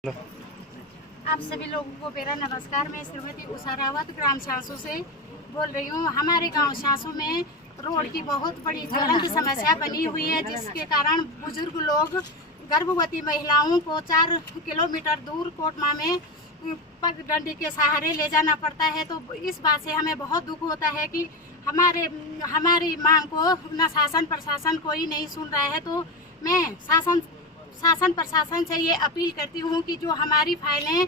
आप सभी लोगों को मेरा नमस्कार। मैं श्रीमती उषा रावत ग्राम शासू से बोल रही हूँ। हमारे गांव शासू में रोड की बहुत बड़ी ज्वलंत समस्या बनी हुई है, जिसके कारण बुजुर्ग लोग, गर्भवती महिलाओं को 4 किलोमीटर दूर कोटमा में पगडंडी के सहारे ले जाना पड़ता है। तो इस बात से हमें बहुत दुख होता है कि हमारी मांग को न शासन प्रशासन कोई नहीं सुन रहा है। तो मैं शासन प्रशासन से ये अपील करती हूँ कि जो हमारी फाइलें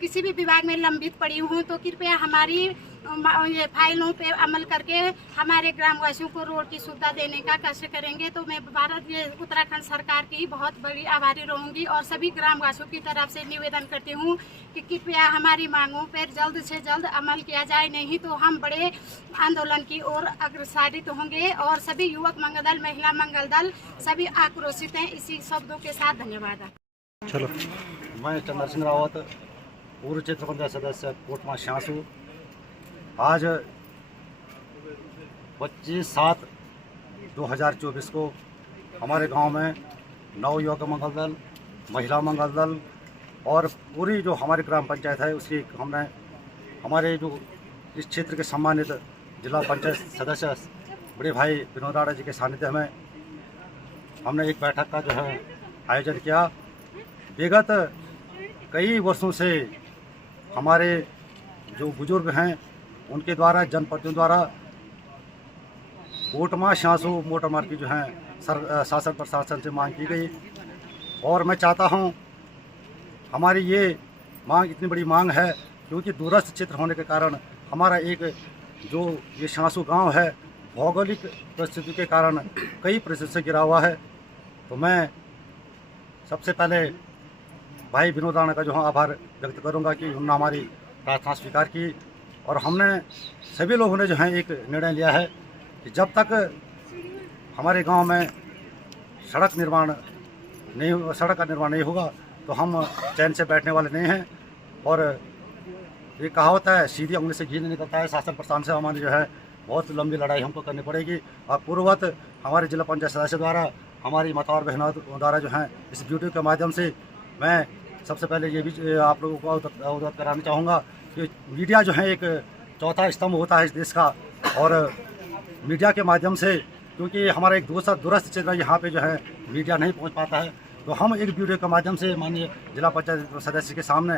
किसी भी विभाग में लंबित पड़ी हूँ, तो कृपया हमारी ये फाइलों पे अमल करके हमारे ग्रामवासियों को रोड की सुविधा देने का कष्ट करेंगे। तो मैं उत्तराखंड सरकार की बहुत बड़ी आभारी रहूँगी और सभी ग्रामवासियों की तरफ से निवेदन करती हूँ कि कृपया हमारी मांगों पर जल्द से जल्द अमल किया जाए, नहीं तो हम बड़े आंदोलन की ओर अग्रसरित होंगे। और सभी युवक मंगल दल, महिला मंगल दल सभी आक्रोशित हैं। इसी शब्दों के साथ धन्यवाद। चलो, मैं चंद्र सिंह रावत, पूर्व क्षेत्र पंचायत सदस्य कोटमा शासू। आज 25/7/2024 को हमारे गांव में नव युवक मंगल दल, महिला मंगल दल और पूरी जो हमारी ग्राम पंचायत है उसकी हमने हमारे जो इस क्षेत्र के सम्मानित जिला पंचायत सदस्य बड़े भाई विनोद राणा जी के सानिध्य में हमने एक बैठक का जो है आयोजन किया। विगत कई वर्षों से हमारे जो बुजुर्ग हैं उनके द्वारा, जनप्रतिनिधियों द्वारा कोटमा शासू मोटर मार्ग की जो है शासन प्रशासन से मांग की गई। और मैं चाहता हूं, हमारी ये मांग इतनी बड़ी मांग है क्योंकि दूरस्थ क्षेत्र होने के कारण हमारा एक जो ये शासू गांव है भौगोलिक परिस्थिति के कारण कई प्रतिशत से गिरा हुआ है। तो मैं सबसे पहले भाई विनोद राणा का जो है आभार व्यक्त करूंगा कि उन्होंने हमारी प्रार्थना स्वीकार की। और हमने सभी लोगों ने जो है एक निर्णय लिया है कि जब तक हमारे गांव में सड़क का निर्माण नहीं होगा तो हम चैन से बैठने वाले नहीं हैं। और ये कहावत है, सीधी उंगली से घी नहीं निकलता है। शासन प्रशासन से हमारी जो है बहुत लंबी लड़ाई हमको करनी पड़ेगी। और पूर्ववत हमारे जिला पंचायत सदस्य द्वारा, हमारी माताओं और बहनों द्वारा जो है इस वीडियो के माध्यम से मैं सबसे पहले ये भी आप लोगों को अवगत कराना चाहूँगा कि मीडिया जो है एक चौथा स्तंभ होता है इस देश का। और मीडिया के माध्यम से, क्योंकि हमारा एक दूरस्थ क्षेत्र यहाँ पे जो है मीडिया नहीं पहुँच पाता है, तो हम एक वीडियो के माध्यम से माननीय जिला पंचायत सदस्य के सामने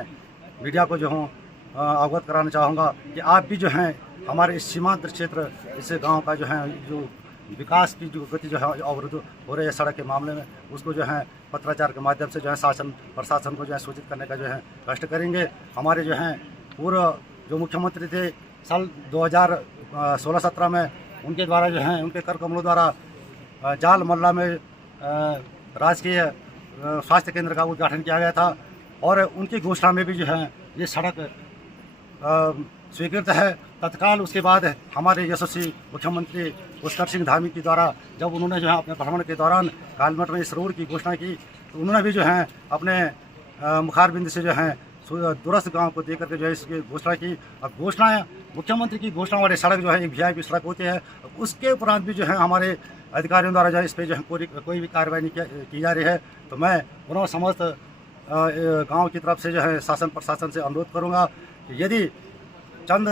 मीडिया को जो हूँ अवगत कराना चाहूँगा कि आप भी जो हैं हमारे इस सीमांत क्षेत्र, इस गाँव का जो है जो विकास की जो गति जो है अवरुद्ध हो रही है सड़क के मामले में, उसको जो है पत्राचार के माध्यम से जो है शासन प्रशासन को जो है सूचित करने का जो है कष्ट करेंगे। हमारे जो हैं पूर्व जो मुख्यमंत्री थे साल 2016-17 में, उनके द्वारा जो है उनके कर कमलों द्वारा जाल मल्ला में राजकीय स्वास्थ्य केंद्र का उद्घाटन किया गया था। और उनकी घोषणा में भी जो है ये सड़क स्वीकृत है। तत्काल उसके बाद हमारे यशस्वी मुख्यमंत्री पुष्कर सिंह धामी के द्वारा जब उन्होंने जो है अपने भ्रमण के दौरान कालमठ में इस रोड की घोषणा की, तो उन्होंने भी जो है अपने मुखारबिंद से जो है दूरस्थ गांव को देकर के जो है इसकी घोषणा की। अब घोषणा, मुख्यमंत्री की घोषणा वाली सड़क जो है एक वीआईपी सड़क होती है, उसके उपरांत भी जो है हमारे अधिकारियों द्वारा जो है इस पर जो है कोई भी कार्रवाई नहीं की जा रही है। तो मैं पुनः समस्त गाँव की तरफ से जो है शासन प्रशासन से अनुरोध करूँगा कि यदि चंद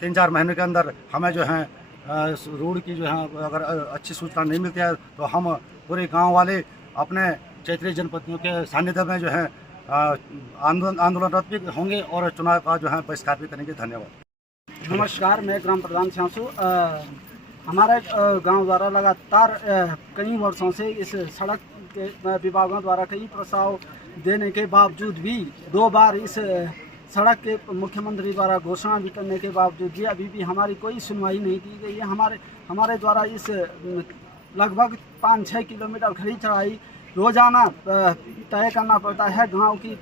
3-4 महीने के अंदर हमें जो है रोड की जो है अगर अच्छी सूचना नहीं मिलती है, तो हम पूरे गांव वाले अपने क्षेत्रीय जनप्रतिनिधियों के सानिध्य में जो है आंदोलनरत भी होंगे और चुनाव का जो है बहिष्कार भी करेंगे। धन्यवाद। नमस्कार, मैं ग्राम प्रधान शासू। हमारे गांव द्वारा लगातार कई वर्षों से इस सड़क के विभागों द्वारा कई प्रस्ताव देने के बावजूद भी 2 बार इस सड़क के मुख्यमंत्री द्वारा घोषणा भी करने के बावजूद भी अभी भी हमारी कोई सुनवाई नहीं की गई है। हमारे द्वारा इस लगभग 5-6 किलोमीटर खड़ी चढ़ाई रोजाना तय करना पड़ता है। गांव की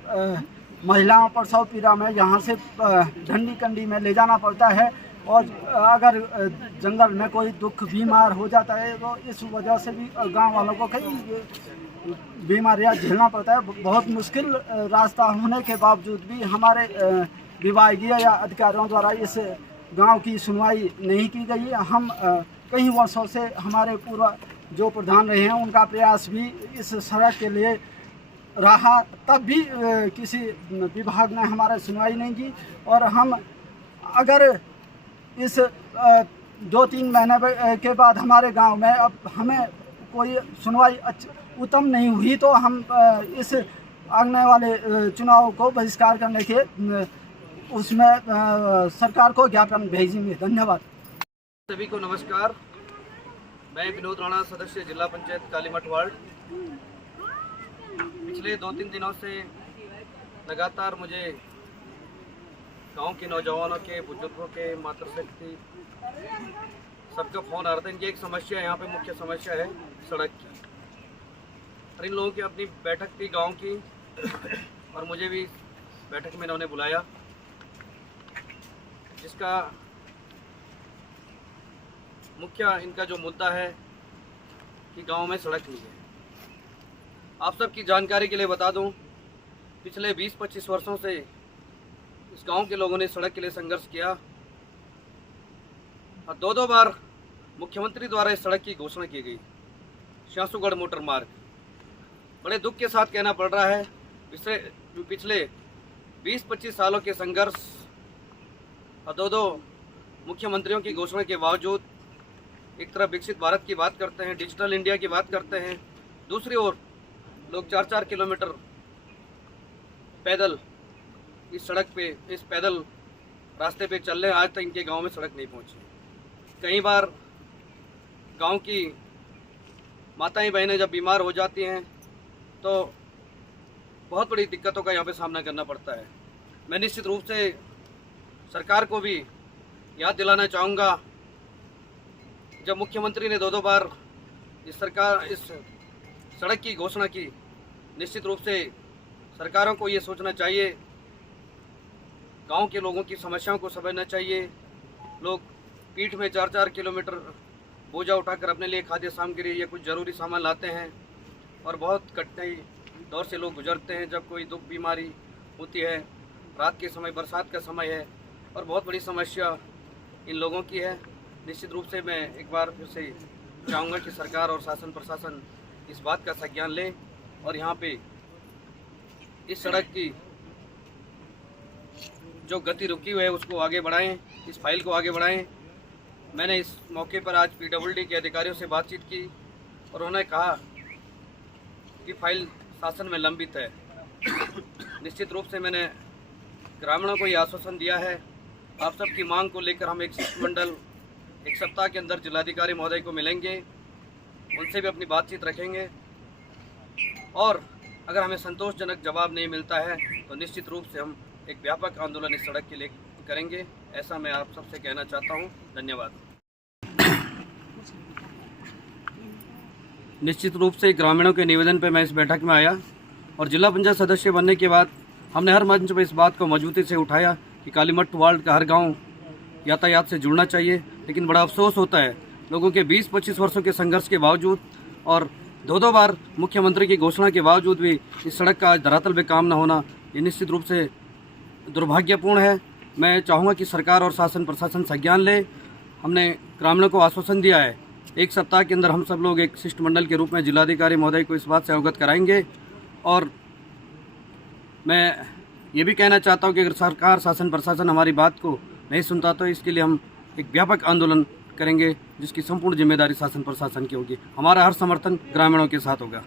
महिलाओं पर 100 पीरा में यहाँ से ढंडी कंडी में ले जाना पड़ता है। और अगर जंगल में कोई दुख बीमार हो जाता है तो इस वजह से भी गांव वालों को कई बीमारियां झेलना पड़ता है। बहुत मुश्किल रास्ता होने के बावजूद भी हमारे विभागीय या अधिकारियों द्वारा इस गांव की सुनवाई नहीं की गई है। हम कई वर्षों से हमारे पूर्व जो प्रधान रहे हैं उनका प्रयास भी इस सड़क के लिए रहा तब भी किसी विभाग ने हमारा सुनवाई नहीं की। और हम अगर इस 2-3 महीने के बाद हमारे गांव में अब हमें कोई सुनवाई उत्तम नहीं हुई तो हम इस आने वाले चुनाव को बहिष्कार करने के उसमें सरकार को ज्ञापन भेजेंगे। धन्यवाद। सभी को नमस्कार। मैं विनोद राणा, सदस्य जिला पंचायत कालीमठ वार्ड। पिछले 2-3 दिनों से लगातार मुझे गांव के नौजवानों के, बुजुर्गों के, मातृशक्ति सबका फ़ोन आ रहा था। इनकी एक समस्या, यहाँ पे मुख्य समस्या है सड़क की। और इन लोगों की अपनी बैठक थी गांव की और मुझे भी बैठक में इन्होंने बुलाया, जिसका मुख्य इनका जो मुद्दा है कि गांव में सड़क नहीं है। आप सबकी जानकारी के लिए बता दूं, पिछले 20-25 वर्षों से इस गांव के लोगों ने सड़क के लिए संघर्ष किया और 2-2 बार मुख्यमंत्री द्वारा इस सड़क की घोषणा की गई। शांसुगढ़ मोटर मार्ग, बड़े दुख के साथ कहना पड़ रहा है, पिछले 20-25 सालों के संघर्ष और 2-2 मुख्यमंत्रियों की घोषणा के बावजूद एक तरफ विकसित भारत की बात करते हैं, डिजिटल इंडिया की बात करते हैं, दूसरी ओर लोग 4-4 किलोमीटर पैदल इस सड़क पे, इस पैदल रास्ते पे चल रहे हैं। आज तक इनके गांव में सड़क नहीं पहुंची। कई बार गांव की माताएं बहनें जब बीमार हो जाती हैं तो बहुत बड़ी दिक्कतों का यहाँ पे सामना करना पड़ता है। मैं निश्चित रूप से सरकार को भी याद दिलाना चाहूँगा, जब मुख्यमंत्री ने 2-2 बार इस सड़क की घोषणा की, निश्चित रूप से सरकारों को ये सोचना चाहिए, गांव के लोगों की समस्याओं को समझना चाहिए। लोग पीठ में 4-4 किलोमीटर बोझा उठाकर अपने लिए खाद्य सामग्री या कुछ ज़रूरी सामान लाते हैं और बहुत कठिनाई दौर से लोग गुजरते हैं। जब कोई दुख बीमारी होती है, रात के समय, बरसात का समय है और बहुत बड़ी समस्या इन लोगों की है। निश्चित रूप से मैं एक बार फिर से चाहूँगा कि सरकार और शासन प्रशासन इस बात का संज्ञान ले और यहाँ पे इस सड़क की जो गति रुकी हुई है उसको आगे बढ़ाएं, इस फाइल को आगे बढ़ाएं। मैंने इस मौके पर आज PWD के अधिकारियों से बातचीत की और उन्होंने कहा कि फाइल शासन में लंबित है। निश्चित रूप से मैंने ग्रामीणों को ये आश्वासन दिया है। आप सबकी मांग को लेकर हम एक शिष्टमंडल 1 सप्ताह के अंदर जिलाधिकारी महोदय को मिलेंगे, उनसे भी अपनी बातचीत रखेंगे और अगर हमें संतोषजनक जवाब नहीं मिलता है तो निश्चित रूप से हम एक व्यापक आंदोलन इस सड़क के लिए करेंगे। ऐसा मैं आप सबसे कहना चाहता हूं। धन्यवाद। निश्चित रूप से ग्रामीणों के निवेदन पर मैं इस बैठक में आया और जिला पंचायत सदस्य बनने के बाद हमने हर मंच पर इस बात को मजबूती से उठाया कि कालीमठ वार्ड का हर गाँव यातायात से जुड़ना चाहिए। लेकिन बड़ा अफसोस होता है, लोगों के 20-25 वर्षों के संघर्ष के बावजूद और 2-2 बार मुख्यमंत्री की घोषणा के बावजूद भी इस सड़क का आज धरातल पे काम न होना, ये निश्चित रूप से दुर्भाग्यपूर्ण है। मैं चाहूँगा कि सरकार और शासन प्रशासन संज्ञान ले। हमने ग्रामीणों को आश्वासन दिया है, 1 सप्ताह के अंदर हम सब लोग एक शिष्टमंडल के रूप में जिलाधिकारी महोदय को इस बात से अवगत कराएंगे। और मैं ये भी कहना चाहता हूँ कि अगर सरकार, शासन प्रशासन हमारी बात को नहीं सुनता तो इसके लिए हम एक व्यापक आंदोलन करेंगे, जिसकी संपूर्ण जिम्मेदारी शासन प्रशासन की होगी। हमारा हर समर्थन ग्रामीणों के साथ होगा।